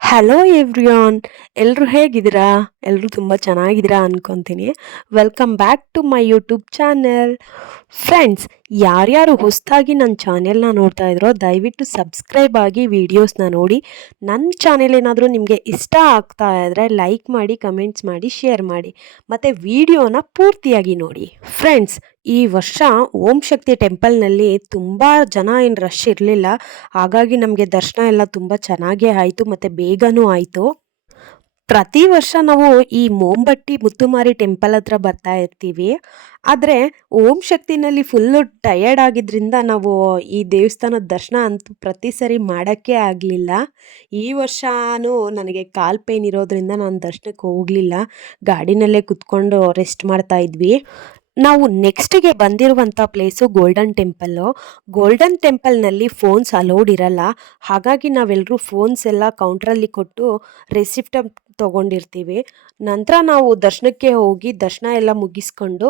Hello ಎವ್ರಿಯಾನ್, ಎಲ್ಲರೂ ಹೇಗಿದ್ದೀರಾ? ಎಲ್ಲರೂ ತುಂಬ ಚೆನ್ನಾಗಿದ್ದೀರಾ ಅನ್ಕೊತೀನಿ. Welcome back to my YouTube channel. Friends, ಯಾರ್ಯಾರು ಹೊಸದಾಗಿ ನನ್ನ ಚಾನೆಲ್ನ ನೋಡ್ತಾ ಇದ್ರೋ ದಯವಿಟ್ಟು ಸಬ್ಸ್ಕ್ರೈಬ್ ಆಗಿ ವಿಡಿಯೋಸ್ನ ನೋಡಿ. ನನ್ನ ಚಾನೆಲ್ ಏನಾದರೂ ನಿಮಗೆ ಇಷ್ಟ ಆಗ್ತಾ ಇದ್ದರೆ ಲೈಕ್ ಮಾಡಿ, ಕಮೆಂಟ್ಸ್ ಮಾಡಿ, ಶೇರ್ ಮಾಡಿ ಮತ್ತು ವಿಡಿಯೋನ ಪೂರ್ತಿಯಾಗಿ ನೋಡಿ. ಫ್ರೆಂಡ್ಸ್, ಈ ವರ್ಷ ಓಂ ಶಕ್ತಿ ಟೆಂಪಲ್ನಲ್ಲಿ ತುಂಬ ಜನ ಏನು ರಶ್ ಇರಲಿಲ್ಲ. ಹಾಗಾಗಿ ನಮಗೆ ದರ್ಶನ ಎಲ್ಲ ತುಂಬ ಚೆನ್ನಾಗೇ ಆಯಿತು ಮತ್ತು ಬೇಗನೂ ಆಯಿತು. ಪ್ರತಿ ವರ್ಷ ನಾವು ಈ ಮೋಂಬಟ್ಟಿ ಮುತ್ತುಮಾರಿ ಟೆಂಪಲ್ ಹತ್ರ ಬರ್ತಾ ಇರ್ತೀವಿ. ಆದರೆ ಓಂ ಶಕ್ತಿನಲ್ಲಿ ಫುಲ್ಲು ಟಯರ್ಡ್ ಆಗಿದ್ದರಿಂದ ನಾವು ಈ ದೇವಸ್ಥಾನದ ದರ್ಶನ ಅಂತೂ ಪ್ರತಿ ಸರಿ ಮಾಡೋಕ್ಕೆ ಆಗಲಿಲ್ಲ. ಈ ವರ್ಷನೂ ನನಗೆ ಕಾಲು ಪೇನ್ ಇರೋದ್ರಿಂದ ನಾನು ದರ್ಶನಕ್ಕೆ ಹೋಗಲಿಲ್ಲ. ಗಾಡಿನಲ್ಲೇ ಕುತ್ಕೊಂಡು ರೆಸ್ಟ್ ಮಾಡ್ತಾ ಇದ್ವಿ. ನಾವು ನೆಕ್ಸ್ಟಿಗೆ ಬಂದಿರುವಂಥ ಪ್ಲೇಸು ಗೋಲ್ಡನ್ ಟೆಂಪಲ್ಲು. ಗೋಲ್ಡನ್ ಟೆಂಪಲ್ನಲ್ಲಿ ಫೋನ್ಸ್ ಅಲೌಡ್ ಇರಲ್ಲ. ಹಾಗಾಗಿ ನಾವೆಲ್ಲರೂ ಫೋನ್ಸ್ ಎಲ್ಲ ಕೌಂಟ್ರಲ್ಲಿ ಕೊಟ್ಟು ರೆಸಿಪ್ಟ್ ತೊಗೊಂಡಿರ್ತೀವಿ. ನಂತರ ನಾವು ದರ್ಶನಕ್ಕೆ ಹೋಗಿ ದರ್ಶನ ಎಲ್ಲ ಮುಗಿಸ್ಕೊಂಡು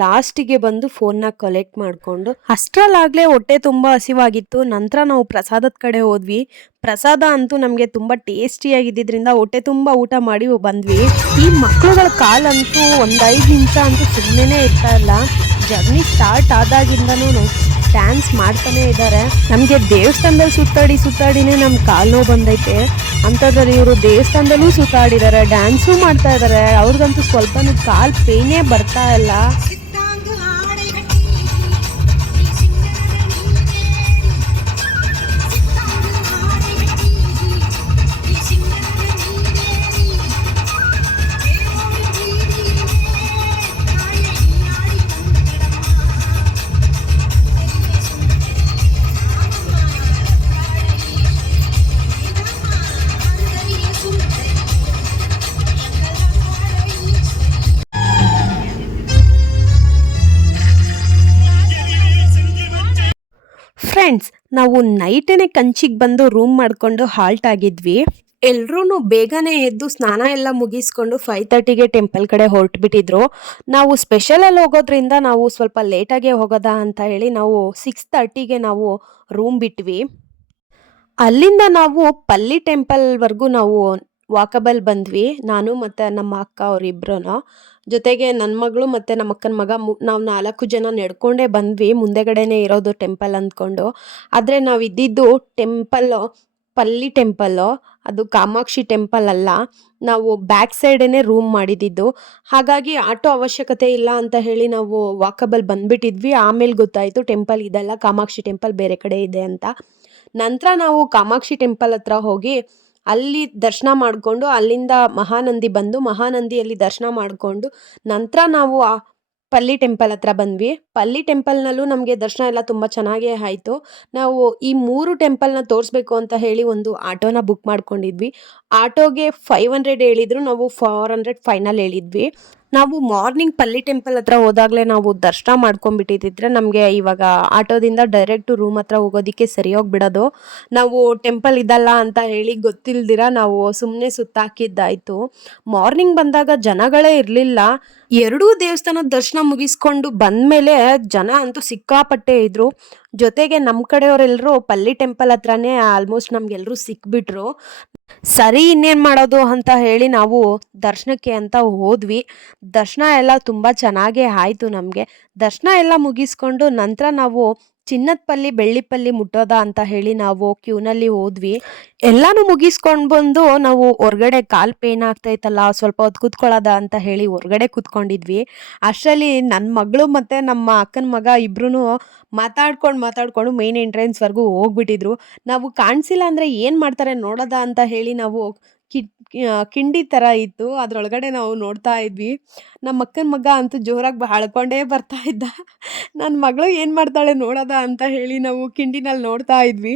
ಲಾಸ್ಟಿಗೆ ಬಂದು ಫೋನ್ನ ಕಲೆಕ್ಟ್ ಮಾಡಿಕೊಂಡು ಅಷ್ಟರಲ್ಲಾಗಲೇ ಹೊಟ್ಟೆ ತುಂಬ ಹಸಿವಾಗಿತ್ತು. ನಂತರ ನಾವು ಪ್ರಸಾದದ ಕಡೆ ಹೋದ್ವಿ. ಪ್ರಸಾದ ಅಂತೂ ನಮಗೆ ತುಂಬ ಟೇಸ್ಟಿಯಾಗಿದ್ದರಿಂದ ಹೊಟ್ಟೆ ತುಂಬ ಊಟ ಮಾಡಿ ಬಂದ್ವಿ. ಈ ಮಕ್ಕಳುಗಳ ಕಾಲಂತೂ ಒಂದು 5 ನಿಮಿಷ ಅಂತೂ ಸುಮ್ಮನೆ ಇರ್ತಾ ಇಲ್ಲ. ಜರ್ನಿ ಸ್ಟಾರ್ಟ್ ಆದಾಗಿಂದನೂ ಡ್ಯಾನ್ಸ್ ಮಾಡ್ತಾನೆ ಇದ್ದಾರೆ. ನಮಗೆ ದೇವಸ್ಥಾನದಲ್ಲಿ ಸುತ್ತಾಡಿನೇ ನಮ್ಮ ಕಾಲು ನೋವು ಬಂದೈತೆ. ಅಂಥದ್ರಲ್ಲಿ ಇವರು ದೇವಸ್ಥಾನದಲ್ಲೂ ಸುತ್ತಾಡಿದ್ದಾರೆ, ಡ್ಯಾನ್ಸು ಮಾಡ್ತಾ ಇದ್ದಾರೆ. ಅವ್ರಿಗಂತೂ ಸ್ವಲ್ಪನೂ ಕಾಲು ಪೇನೇ ಬರ್ತಾ ಇಲ್ಲ. ಫ್ರೆಂಡ್ಸ್, ನಾವು ನೈಟೇ ಕಂಚಿಗೆ ಬಂದು ರೂಮ್ ಮಾಡಿಕೊಂಡು ಹಾಲ್ಟ್ ಆಗಿದ್ವಿ. ಎಲ್ರೂ ಬೇಗನೆ ಎದ್ದು ಸ್ನಾನ ಎಲ್ಲ ಮುಗಿಸ್ಕೊಂಡು 5:30ಗೆ ಟೆಂಪಲ್ ಕಡೆ ಹೊರಟುಬಿಟ್ಟಿದ್ರು. ನಾವು ಸ್ಪೆಷಲಲ್ಲಿ ಹೋಗೋದ್ರಿಂದ ನಾವು ಸ್ವಲ್ಪ ಲೇಟಾಗೆ ಹೋಗೋದಾ ಅಂತ ಹೇಳಿ ನಾವು 6:30ಗೆ ನಾವು ರೂಮ್ ಬಿಟ್ವಿ. ಅಲ್ಲಿಂದ ನಾವು ಪಲ್ಲಿ ಟೆಂಪಲ್ವರೆಗೂ ನಾವು ವಾಕಬಲ್ ಬಂದ್ವಿ. ನಾನು ಮತ್ತು ನಮ್ಮ ಅಕ್ಕ ಅವರಿಬ್ರು, ಜೊತೆಗೆ ನನ್ನ ಮಗಳು ಮತ್ತು ನಮ್ಮ ಅಕ್ಕನ ಮಗ, ನಾವು 4 ಜನ ನಡ್ಕೊಂಡೇ ಬಂದ್ವಿ. ಮುಂದೆಗಡೆನೇ ಇರೋದು ಟೆಂಪಲ್ ಅಂದ್ಕೊಂಡು. ಆದರೆ ನಾವು ಇದ್ದಿದ್ದು ಟೆಂಪಲ್ಲು ಪಲ್ಲಿ ಟೆಂಪಲ್ಲು, ಅದು ಕಾಮಾಕ್ಷಿ ಟೆಂಪಲ್ ಅಲ್ಲ. ನಾವು ಬ್ಯಾಕ್ ಸೈಡೇ ರೂಮ್ ಮಾಡಿದ್ದು. ಹಾಗಾಗಿ ಆಟೋ ಅವಶ್ಯಕತೆ ಇಲ್ಲ ಅಂತ ಹೇಳಿ ನಾವು ವಾಕಬಲ್ ಬಂದ್ಬಿಟ್ಟಿದ್ವಿ. ಆಮೇಲೆ ಗೊತ್ತಾಯಿತು ಟೆಂಪಲ್ ಇದೆಲ್ಲ, ಕಾಮಾಕ್ಷಿ ಟೆಂಪಲ್ ಬೇರೆ ಕಡೆ ಇದೆ ಅಂತ. ನಂತರ ನಾವು ಕಾಮಾಕ್ಷಿ ಟೆಂಪಲ್ ಹತ್ರ ಹೋಗಿ ಅಲ್ಲಿ ದರ್ಶನ ಮಾಡಿಕೊಂಡು ಅಲ್ಲಿಂದ ಮಹಾನಂದಿ ಬಂದು ಮಹಾನಂದಿಯಲ್ಲಿ ದರ್ಶನ ಮಾಡಿಕೊಂಡು ನಂತರ ನಾವು ಆ ಪಲ್ಲಿ ಟೆಂಪಲ್ ಹತ್ರ ಬಂದ್ವಿ. ಪಲ್ಲಿ ಟೆಂಪಲ್ನಲ್ಲೂ ನಮಗೆ ದರ್ಶನ ಎಲ್ಲ ತುಂಬ ಚೆನ್ನಾಗೇ ಆಯಿತು. ನಾವು ಈ 3 ಟೆಂಪಲ್ನ ತೋರಿಸ್ಬೇಕು ಅಂತ ಹೇಳಿ ಒಂದು ಆಟೋನ ಬುಕ್ ಮಾಡ್ಕೊಂಡಿದ್ವಿ. ಆಟೋಗೆ 500 ಹೇಳಿದ್ರು, ನಾವು 400 ಫೈನಲ್ ಹೇಳಿದ್ವಿ. ನಾವು ಮಾರ್ನಿಂಗ್ ಪಲ್ಲಿ ಟೆಂಪಲ್ ಹತ್ರ ಹೋದಾಗಲೇ ನಾವು ದರ್ಶನ ಮಾಡ್ಕೊಂಡ್ಬಿಟ್ಟಿದ್ರೆ ನಮಗೆ ಇವಾಗ ಆಟೋದಿಂದ ಡೈರೆಕ್ಟು ರೂಮ್ ಹತ್ರ ಹೋಗೋದಕ್ಕೆ ಸರಿ ಹೋಗ್ಬಿಡೋದು. ನಾವು ಟೆಂಪಲ್ ಇದಲ್ಲ ಅಂತ ಹೇಳಿ ಗೊತ್ತಿಲ್ದಿರ ನಾವು ಸುಮ್ಮನೆ ಸುತ್ತಾಕಿದ್ದಾಯಿತು. ಮಾರ್ನಿಂಗ್ ಬಂದಾಗ ಜನಗಳೇ ಇರಲಿಲ್ಲ. 2 ದೇವಸ್ಥಾನದ ದರ್ಶನ ಮುಗಿಸ್ಕೊಂಡು ಬಂದಮೇಲೆ ಜನ ಅಂತೂ ಸಿಕ್ಕಾಪಟ್ಟೆ ಇದ್ರು. ಜೊತೆಗೆ ನಮ್ಮ ಕಡೆಯವರೆಲ್ಲರೂ ಪಲ್ಲಿ ಟೆಂಪಲ್ ಹತ್ರನೇ ಆಲ್ಮೋಸ್ಟ್ ನಮಗೆಲ್ಲರೂ ಸಿಕ್ಬಿಟ್ರು. ಸರಿ, ಇನ್ನೇನು ಮಾಡೋದು ಅಂತ ಹೇಳಿ ನಾವು ದರ್ಶನಕ್ಕೆ ಅಂತ ಹೋದ್ವಿ. ದರ್ಶನ ಎಲ್ಲ ತುಂಬ ಚೆನ್ನಾಗೇ ಆಯಿತು ನಮಗೆ. ದರ್ಶನ ಎಲ್ಲ ಮುಗಿಸ್ಕೊಂಡು ನಂತರ ನಾವು ಚಿನ್ನದ ಪಲ್ಲಿ ಬೆಳ್ಳಿ ಪಲ್ಲಿ ಮುಟ್ಟೋದಾ ಅಂತ ಹೇಳಿ ನಾವು ಕ್ಯೂನಲ್ಲಿ ಹೋದ್ವಿ. ಎಲ್ಲನೂ ಮುಗಿಸ್ಕೊಂಡು ಬಂದು ನಾವು ಹೊರ್ಗಡೆ ಕಾಲು ಪೇನ್ ಆಗ್ತೈತಲ್ಲ, ಸ್ವಲ್ಪ ಹೊತ್ತು ಕೂತ್ಕೊಳ್ಳೋದ ಅಂತ ಹೇಳಿ ಹೊರ್ಗಡೆ ಕೂತ್ಕೊಂಡಿದ್ವಿ. ಅಷ್ಟರಲ್ಲಿ ನನ್ನ ಮಗಳು ಮತ್ತು ನಮ್ಮ ಅಕ್ಕನ ಮಗ ಇಬ್ರು ಮಾತಾಡ್ಕೊಂಡು ಮೇನ್ ಎಂಟ್ರೆನ್ಸ್ವರೆಗೂ ಹೋಗ್ಬಿಟ್ಟಿದ್ರು. ನಾವು ಕಾಣಿಸಿಲ್ಲ ಅಂದರೆ ಏನು ಮಾಡ್ತಾರೆ ನೋಡೋದ ಅಂತ ಹೇಳಿ ನಾವು ಕಿಂಡಿ ಥರ ಇತ್ತು, ಅದರೊಳಗಡೆ ನಾವು ನೋಡ್ತಾ ಇದ್ವಿ. ನಮ್ಮ ಅಕ್ಕನ ಮಗ ಅಂತೂ ಜೋರಾಗಿ ಅಳ್ಕೊಂಡೇ ಬರ್ತಾ ಇದ್ದ. ನನ್ನ ಮಗಳು ಏನು ಮಾಡ್ತಾಳೆ ನೋಡೋದ ಅಂತ ಹೇಳಿ ನಾವು ಕಿಂಡಿನಲ್ಲಿ ನೋಡ್ತಾ ಇದ್ವಿ.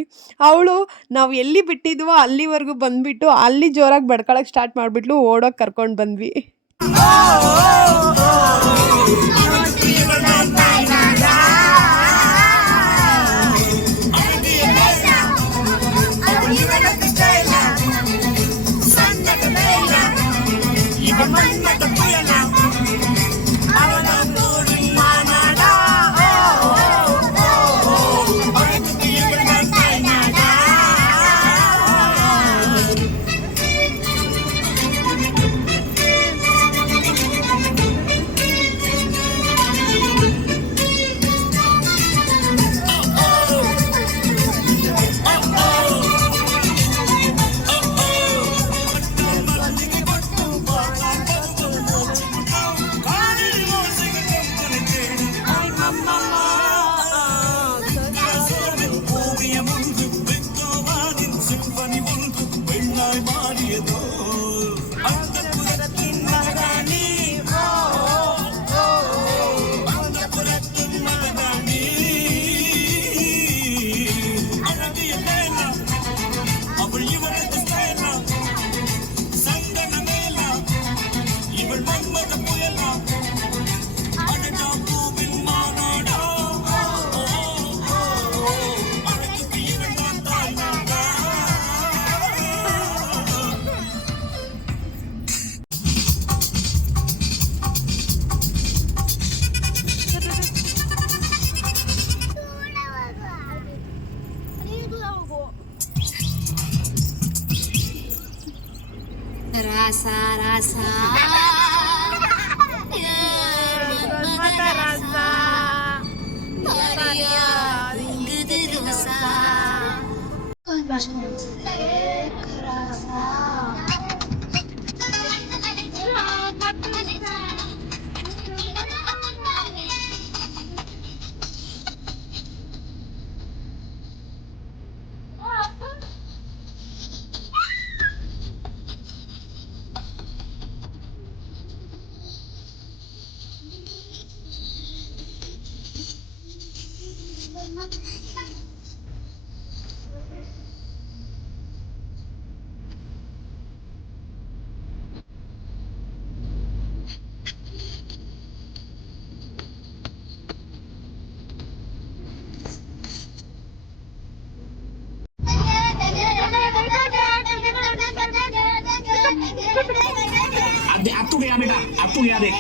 ಅವಳು ನಾವು ಎಲ್ಲಿ ಬಿಟ್ಟಿದ್ವೋ ಅಲ್ಲಿವರೆಗೂ ಬಂದುಬಿಟ್ಟು ಅಲ್ಲಿ ಜೋರಾಗಿ ಬಡ್ಕೊಳಕ್ಕೆ ಸ್ಟಾರ್ಟ್ ಮಾಡಿಬಿಟ್ಲು. ಓಡೋಗಿ ಕರ್ಕೊಂಡು ಬಂದ್ವಿ. பெண்ணாய் மாறியதோ அந்த புறத்தின் மகாராணி அந்த புறத்தின் மகாராணி அழகிய மேலா அவள் இவரது ஸ்டைலா சந்தன மேலா இவள் மன்மத புயலா அழகா பூவின் மாநாடா அழகுக்கு இவள் தான் தாய் நாடா Rasa rasa mata rasa Maria gede rasa अब तू गया बेटा अब तू गया देख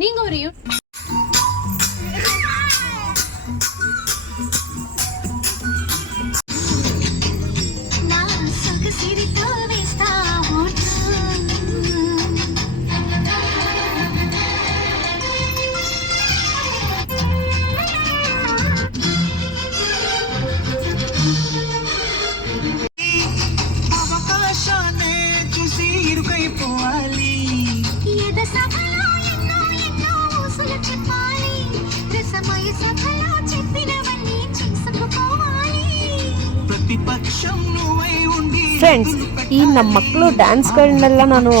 நீங்க ஒரு అవకాశాన్ని చూసి ఇరుకైపోవాలి ప్రతిపక్షం నువ్వై ఉండి ಫ್ರೆಂಡ್ಸ್, ಈ ನಮ್ಮ ಮಕ್ಕಳು ಡ್ಯಾನ್ಸ್ಗಳನ್ನೆಲ್ಲ ನಾನು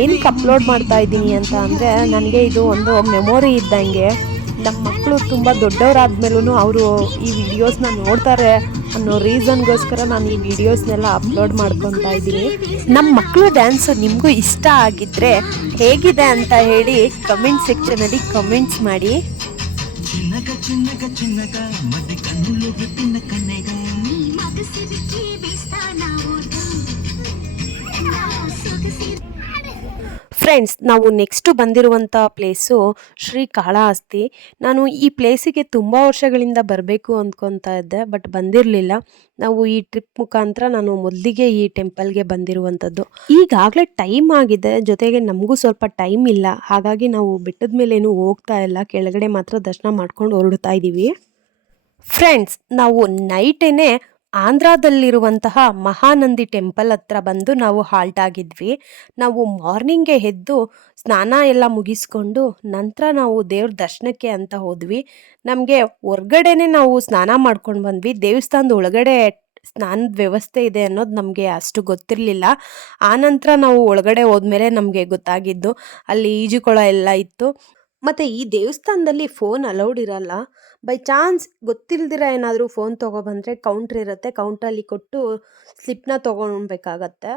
ಏನಕ್ಕೆ ಅಪ್ಲೋಡ್ ಮಾಡ್ತಾ ಇದ್ದೀನಿ ಅಂತ ಅಂದರೆ, ನನಗೆ ಇದು ಒಂದು ಮೆಮೊರಿ ಇದ್ದಂಗೆ. ನಮ್ಮ ಮಕ್ಕಳು ತುಂಬ ದೊಡ್ಡವರಾದ್ಮೇಲೂ ಅವರು ಈ ವಿಡಿಯೋಸ್ನ ನೋಡ್ತಾರೆ ಅನ್ನೋ ರೀಸನ್ಗೋಸ್ಕರ ನಾನು ಈ ವಿಡಿಯೋಸ್ನೆಲ್ಲ ಅಪ್ಲೋಡ್ ಮಾಡ್ಕೊತಾ ಇದ್ದೀನಿ. ನಮ್ಮ ಮಕ್ಕಳು ಡ್ಯಾನ್ಸ್ ನಿಮಗೂ ಇಷ್ಟ ಆಗಿದ್ದರೆ ಹೇಗಿದೆ ಅಂತ ಹೇಳಿ ಕಮೆಂಟ್ ಸೆಕ್ಷನಲ್ಲಿ ಕಮೆಂಟ್ಸ್ ಮಾಡಿ. చిన్నగా చిన్నగా చిన్నగా మధ్య కన్నులు విప్పిన కన్నెగా ಫ್ರೆಂಡ್ಸ್, ನಾವು ನೆಕ್ಸ್ಟ್ ಬಂದಿರುವಂಥ ಪ್ಲೇಸು ಶ್ರೀಕಾಳಹಸ್ತಿ. ನಾನು ಈ ಪ್ಲೇಸಿಗೆ ತುಂಬ ವರ್ಷಗಳಿಂದ ಬರಬೇಕು ಅಂದ್ಕೊತಾ ಇದ್ದೆ, ಬಟ್ ಬಂದಿರಲಿಲ್ಲ. ನಾವು ಈ ಟ್ರಿಪ್ ಮುಖಾಂತರ ನಾನು ಮೊದಲಿಗೆ ಈ ಟೆಂಪಲ್ಗೆ ಬಂದಿರುವಂಥದ್ದು. ಈಗಾಗಲೇ ಟೈಮ್ ಆಗಿದೆ, ಜೊತೆಗೆ ನಮಗೂ ಸ್ವಲ್ಪ ಟೈಮ್ ಇಲ್ಲ. ಹಾಗಾಗಿ ನಾವು ಬೆಟ್ಟದ ಮೇಲೇನು ಹೋಗ್ತಾ ಇಲ್ಲ, ಕೆಳಗಡೆ ಮಾತ್ರ ದರ್ಶನ ಮಾಡ್ಕೊಂಡು ಹೊರಡ್ತಾ ಇದ್ದೀವಿ. ಫ್ರೆಂಡ್ಸ್, ನಾವು ನೈಟೇನೆ ಆಂಧ್ರದಲ್ಲಿರುವಂತಹ ಮಹಾನಂದಿ ಟೆಂಪಲ್ ಹತ್ರ ಬಂದು ನಾವು ಹಾಲ್ಟ್ ಆಗಿದ್ವಿ. ನಾವು ಮಾರ್ನಿಂಗ್ಗೆ ಎದ್ದು ಸ್ನಾನ ಎಲ್ಲ ಮುಗಿಸ್ಕೊಂಡು ನಂತರ ನಾವು ದೇವ್ರ ದರ್ಶನಕ್ಕೆ ಅಂತ ಹೋದ್ವಿ. ನಮಗೆ ಹೊರ್ಗಡೆನೆ ನಾವು ಸ್ನಾನ ಮಾಡ್ಕೊಂಡು ಬಂದ್ವಿ. ದೇವಸ್ಥಾನದ ಒಳಗಡೆ ಸ್ನಾನದ ವ್ಯವಸ್ಥೆ ಇದೆ ಅನ್ನೋದು ನಮಗೆ ಅಷ್ಟು ಗೊತ್ತಿರಲಿಲ್ಲ. ಆನಂತರ ನಾವು ಒಳಗಡೆ ಹೋದ್ಮೇಲೆ ನಮಗೆ ಗೊತ್ತಾಗಿದ್ದು ಅಲ್ಲಿ ಈಜುಕೊಳ ಎಲ್ಲ ಇತ್ತು. ಮತ್ತು ಈ ದೇವಸ್ಥಾನದಲ್ಲಿ ಫೋನ್ ಅಲೌಡ್ ಇರಲ್ಲ. ಬೈ ಚಾನ್ಸ್ ಗೊತ್ತಿಲ್ದಿರ ಏನಾದರೂ ಫೋನ್ ತೊಗೊಬಂದರೆ ಕೌಂಟ್ರ್ ಇರುತ್ತೆ, ಕೌಂಟ್ರಲ್ಲಿ ಕೊಟ್ಟು ಸ್ಲಿಪ್ನ ತೊಗೊಳ್ಬೇಕಾಗತ್ತೆ.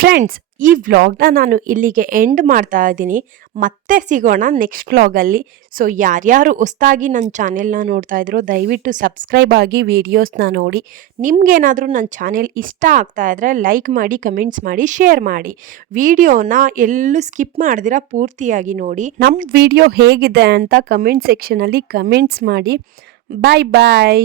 ಫ್ರೆಂಡ್ಸ್, ಈ ವ್ಲಾಗ್ನ ನಾನು ಇಲ್ಲಿಗೆ ಎಂಡ್ ಮಾಡ್ತಾ ಇದ್ದೀನಿ. ಮತ್ತೆ ಸಿಗೋಣ ನೆಕ್ಸ್ಟ್ ವ್ಲಾಗಲ್ಲಿ. ಸೊ ಯಾರ್ಯಾರು ಹೊಸ್ದಾಗಿ ನನ್ನ ಚಾನೆಲ್ನ ನೋಡ್ತಾ ಇದ್ರು ದಯವಿಟ್ಟು ಸಬ್ಸ್ಕ್ರೈಬ್ ಆಗಿ ವಿಡಿಯೋಸ್ನ ನೋಡಿ. ನಿಮ್ಗೇನಾದರೂ ನನ್ನ ಚಾನೆಲ್ ಇಷ್ಟ ಆಗ್ತಾ ಇದ್ರೆ ಲೈಕ್ ಮಾಡಿ, ಕಮೆಂಟ್ಸ್ ಮಾಡಿ, ಶೇರ್ ಮಾಡಿ. ವಿಡಿಯೋನ ಎಲ್ಲೂ ಸ್ಕಿಪ್ ಮಾಡ್ದಿರ ಪೂರ್ತಿಯಾಗಿ ನೋಡಿ. ನಮ್ಮ ವಿಡಿಯೋ ಹೇಗಿದೆ ಅಂತ ಕಮೆಂಟ್ ಸೆಕ್ಷನಲ್ಲಿ ಕಮೆಂಟ್ಸ್ ಮಾಡಿ. ಬಾಯ್ ಬಾಯ್.